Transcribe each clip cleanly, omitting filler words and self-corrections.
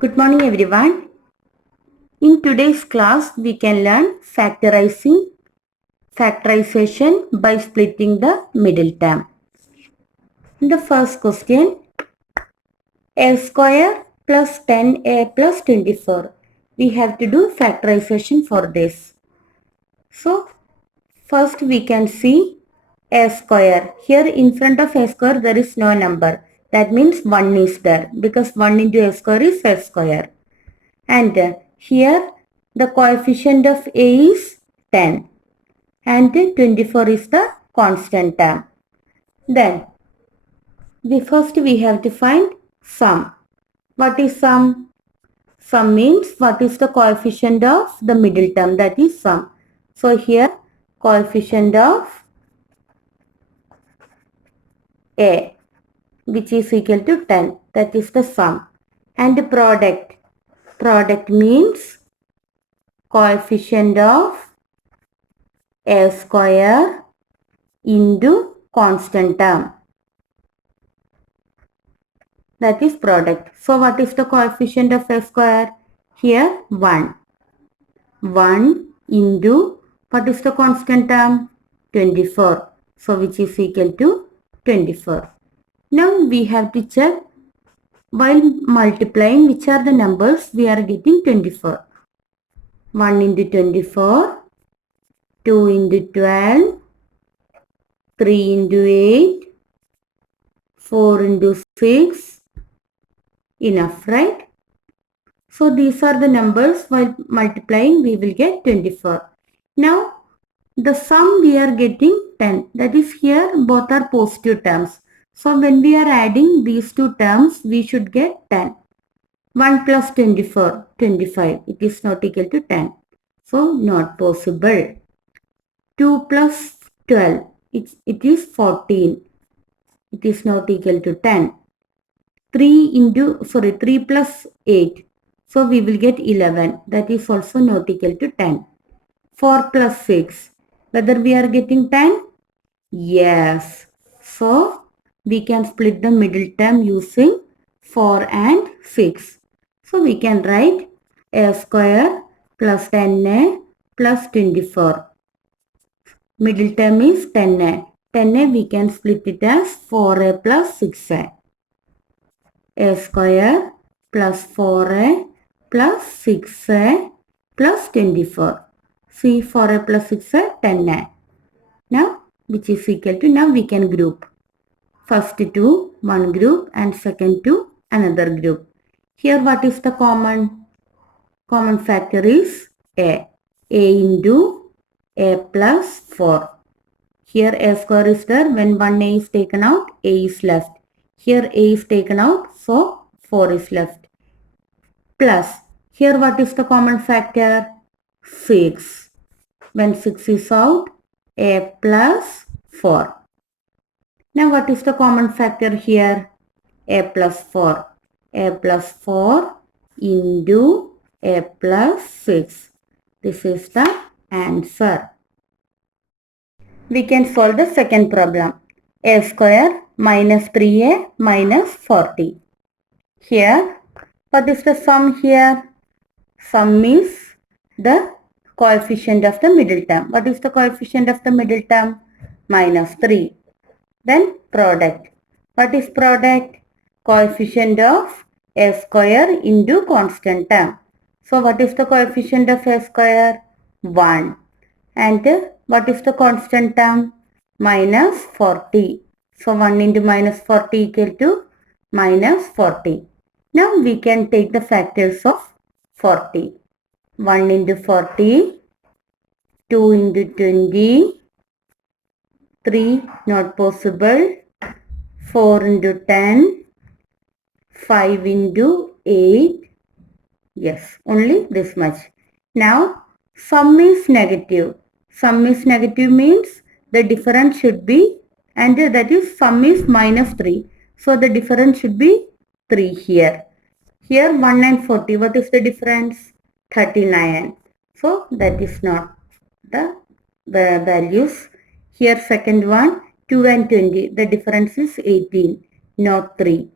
Good morning everyone. In today's class we can learn factorization by splitting the middle term. In the first question, a square plus 10a plus 24. We have to do factorization for this. So first we can see a square. Here in front of a square there is no number. That means 1 is there because 1 into a square is a square. And here the coefficient of a is 10 and 24 is the constant term. Then we have to find sum. What is sum? Sum means what is the coefficient of the middle term, that is sum. So here coefficient of a which is equal to 10, that is the sum. And product means coefficient of a square into constant term, that is product. So what is the coefficient of a square? Here 1. 1 into what is the constant term? 24. So which is equal to 24. Now we have to check while multiplying which are the numbers we are getting 24. 1 into 24, 2 into 12, 3 into 8, 4 into 6, enough, right? So these are the numbers. While multiplying we will get 24. Now the sum we are getting 10. That is here both are positive terms. So when we are adding these two terms we should get 10. 1 plus 24, 25. It is not equal to 10. So not possible. 2 plus 12. It is 14. It is not equal to 10. 3 plus 8. So we will get 11. That is also not equal to 10. 4 plus 6. Whether we are getting 10? Yes. So we can split the middle term using 4 and 6. So we can write a square plus 10a plus 24. Middle term is 10a. 10a we can split it as 4a plus 6a. A square plus 4a plus 6a plus 24. See 4a plus 6a, 10a. Now which is equal to, now we can group. First to one group and second to another group. Here what is the common? Common factor is a. A into a plus 4. Here a square is there. When one a is taken out, a is left. Here a is taken out, so 4 is left. Plus, here what is the common factor? 6. When 6 is out, a plus 4. Now what is the common factor here? A plus 4. A plus 4 into a plus 6. This is the answer. We can solve the second problem. A square minus 3a minus 40. Here, what is the sum here? Sum is the coefficient of the middle term. What is the coefficient of the middle term? Minus 3. Then product. What is product? Coefficient of a square into constant term. So what is the coefficient of a square? 1. And what is the constant term? Minus 40. So 1 into minus 40 equal to minus 40. Now we can take the factors of 40. 1 into 40, 2 into 20, 3 not possible, 4 into 10, 5 into 8, yes, only this much. Now sum is negative. Sum is negative means the difference should be, and that is sum is minus 3. So the difference should be 3 here. Here 1 and 40, what is the difference? 39. So that is not the values. Here second one, 2 and 20, the difference is 18, not 3.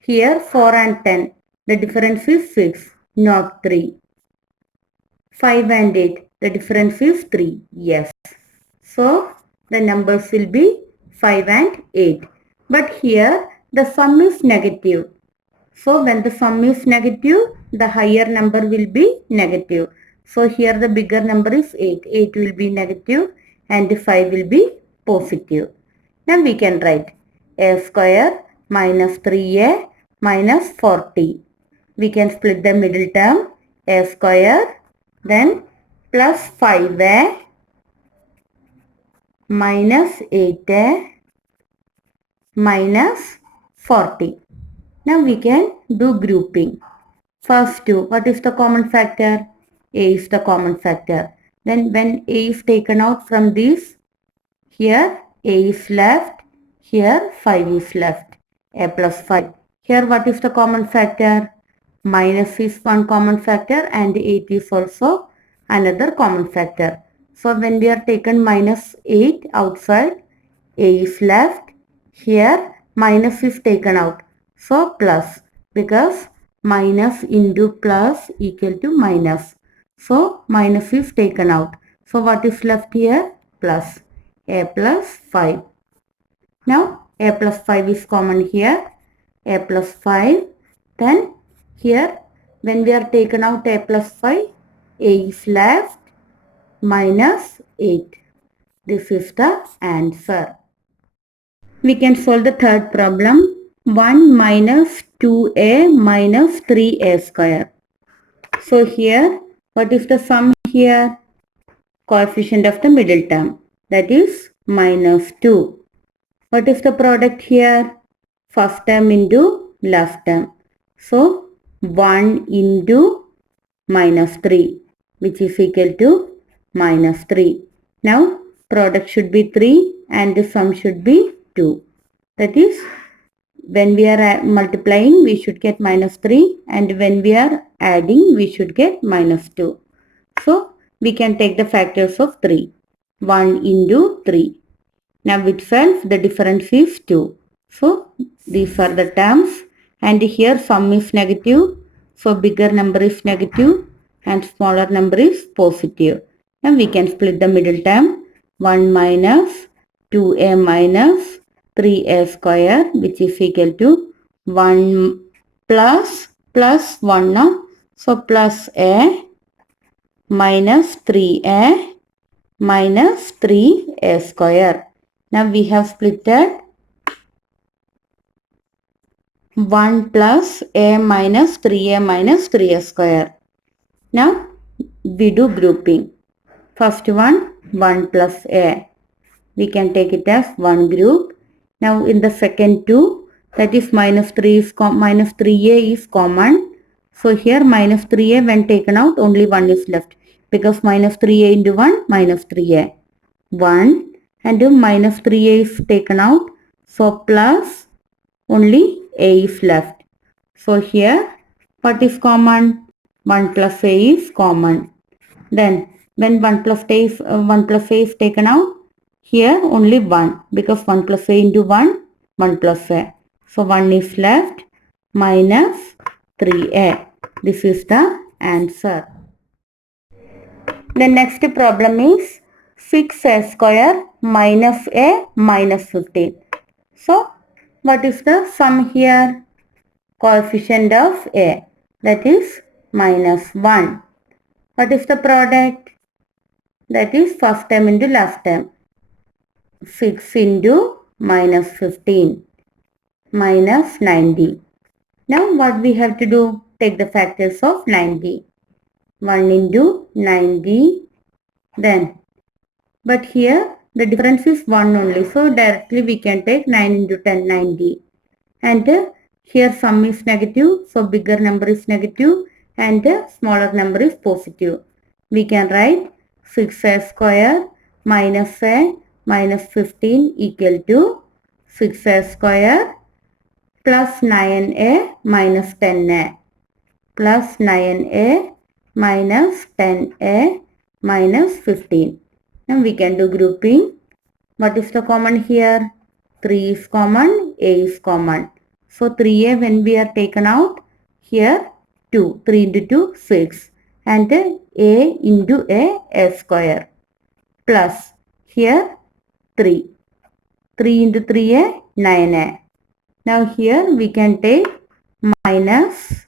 Here 4 and 10, the difference is 6, not 3. 5 and 8, the difference is 3. Yes. So, the numbers will be 5 and 8. But here, the sum is negative. So, when the sum is negative, the higher number will be negative. So, here the bigger number is 8. 8 will be negative and 5 will be positive. Now, we can write a square minus 3a minus 40. We can split the middle term, a square, then plus 5a minus 8a minus 40. Now we can do grouping. First two, what is the common factor? A is the common factor. Then when A is taken out from this, here A is left, here 5 is left. A plus 5. Here what is the common factor? Minus is one common factor and 8 is also another common factor. So when we are taken minus 8 outside, A is left. Here minus is taken out. So plus, because minus into plus equal to minus. So minus is taken out. So what is left here? Plus. A plus 5. Now A plus 5 is common here. A plus 5. Then here when we are taken out A plus 5, A is left minus 8. This is the answer. We can solve the third problem. 1 minus 2a minus 3a square. So here, what is the sum here? Coefficient of the middle term. That is minus 2. What is the product here? First term into last term. So 1 into minus 3, which is equal to minus 3. Now product should be 3 and the sum should be 2. That is, when we are multiplying, we should get minus 3, and when we are adding, we should get minus 2. So we can take the factors of 3. 1 into 3. Now itself the difference is 2. So these are the terms, and here sum is negative. So bigger number is negative and smaller number is positive. And we can split the middle term. 1 minus 2a minus 3a square, which is equal to 1 plus 1. No? So plus a minus 3a minus 3a square. Now we have splitted 1 plus a minus 3a minus 3a square. Now we do grouping. First one, 1 plus a. We can take it as one group. Now in the second two, that is minus 3 is minus 3a is common. So here minus 3a when taken out, only 1 is left. Because minus 3a into 1, minus 3a. 1 and minus 3a is taken out. So plus only a is left. So here what is common? 1 plus a is common. Then when 1 plus a is taken out, here only 1, because 1 plus a into 1, 1 plus a. So 1 is left minus 3a. This is the answer. The next problem is 6a square minus a minus 15. So what is the sum here? Coefficient of a, that is minus 1. What is the product? That is first term into last term. 6 into minus 15 minus 90. Now what we have to do? Take the factors of 90. 1 into 90. Then, but here the difference is 1 only. So directly we can take 9 into 10, 90. And here sum is negative. So bigger number is negative and smaller number is positive. We can write 6a square minus a minus 15 equal to 6a square plus 9a minus 10a plus 9a minus 10a minus 15. Now we can do grouping. What is the common here? 3 is common, a is common. So 3a when we are taken out, Here 2. 3 into 2, 6. And a into a square. Plus here 3. 3 into 3 a 9a. Now here we can take minus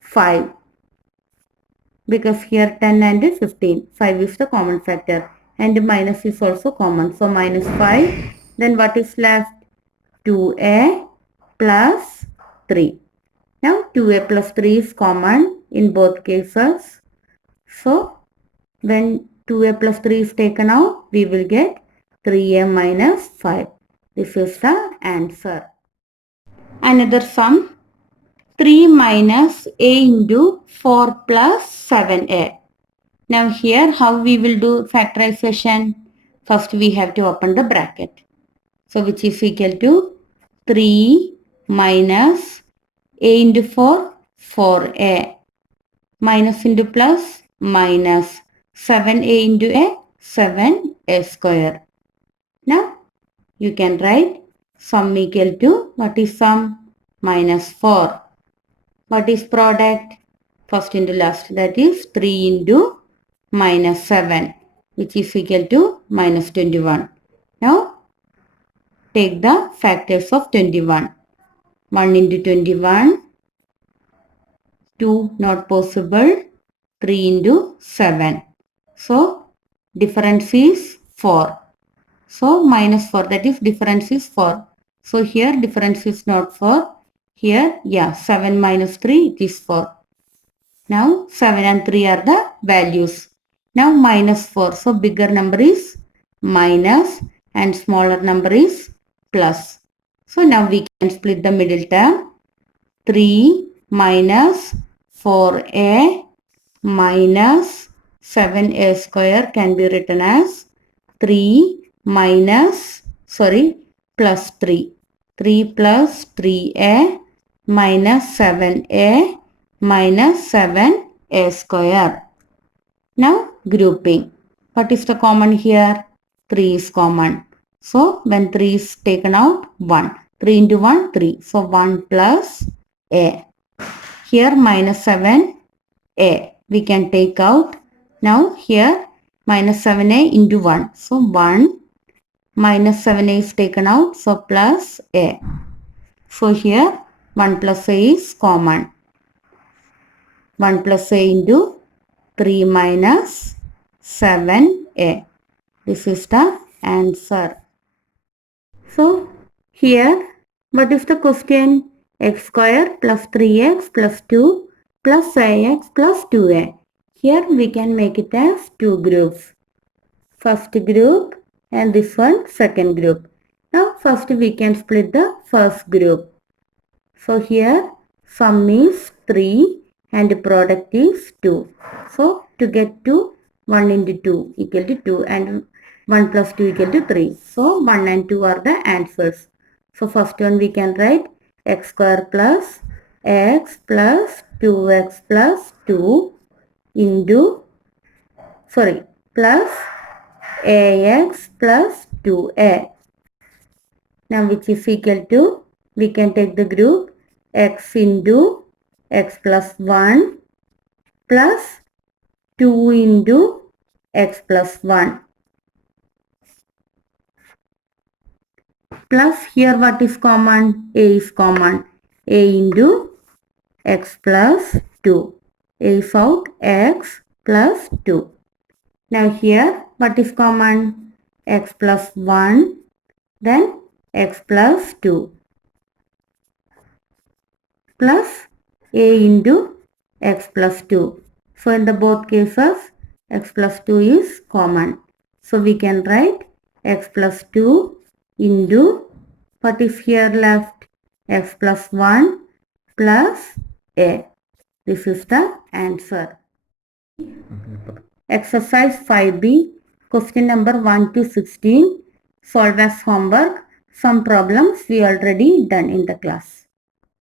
5. Because here 10 and 15. 5 is the common factor. And minus is also common. So minus 5. Then what is left? 2a plus 3. Now 2a plus 3 is common in both cases. So when 2a plus 3 is taken out, we will get 3a minus 5. This is the answer. Another sum. 3 minus a into 4 plus 7a. Now here how we will do factorization? First we have to open the bracket. So which is equal to 3 minus a into 4, 4a. Minus into plus, minus 7a into a, 7a square. Now you can write sum equal to, what is sum? Minus 4. What is product? First into last, that is 3 into minus 7, which is equal to minus 21. Now take the factors of 21. 1 into 21, 2 not possible, 3 into 7. So difference is 4. So minus 4, that is difference is 4. So here difference is not 4. Here, yeah, 7 minus 3, it is 4. Now 7 and 3 are the values. Now minus 4. So bigger number is minus and smaller number is plus. So now we can split the middle term. 3 minus 4a minus 7a square can be written as 3 minus, plus 3. 3 plus 3a minus 7a minus 7a square. Now grouping. What is the common here? 3 is common. So when 3 is taken out, 1. 3 into 1, 3. So 1 plus a. Here minus 7a. We can take out. Now here minus 7a into 1. So 1 minus 7a is taken out. So plus a. So here 1 plus a is common. 1 plus a into 3 minus 7a. This is the answer. So here what is the question? X square plus 3x plus 2 plus ax plus 2a. Here we can make it as two groups. First group and this one second group. Now first we can split the first group. So here sum is 3 and product is 2. So to get to 1 into 2 equal to 2 and 1 plus 2 equal to 3. So 1 and 2 are the answers. So first one we can write x square plus x plus 2x plus 2 into, plus ax plus 2a. Now which is equal to, we can take the group x into x plus 1 plus 2 into x plus 1. Plus here what is common? A is common. A into x plus 2. A is out, x plus 2. Now here what is common? X plus 1, then x plus 2. Plus a into x plus 2. So in the both cases x plus 2 is common. So we can write x plus 2 into, what is here left? X plus 1 plus a. This is the answer. Exercise 5b, question number 1 to 16. Solve as homework. Some problems we already done in the class.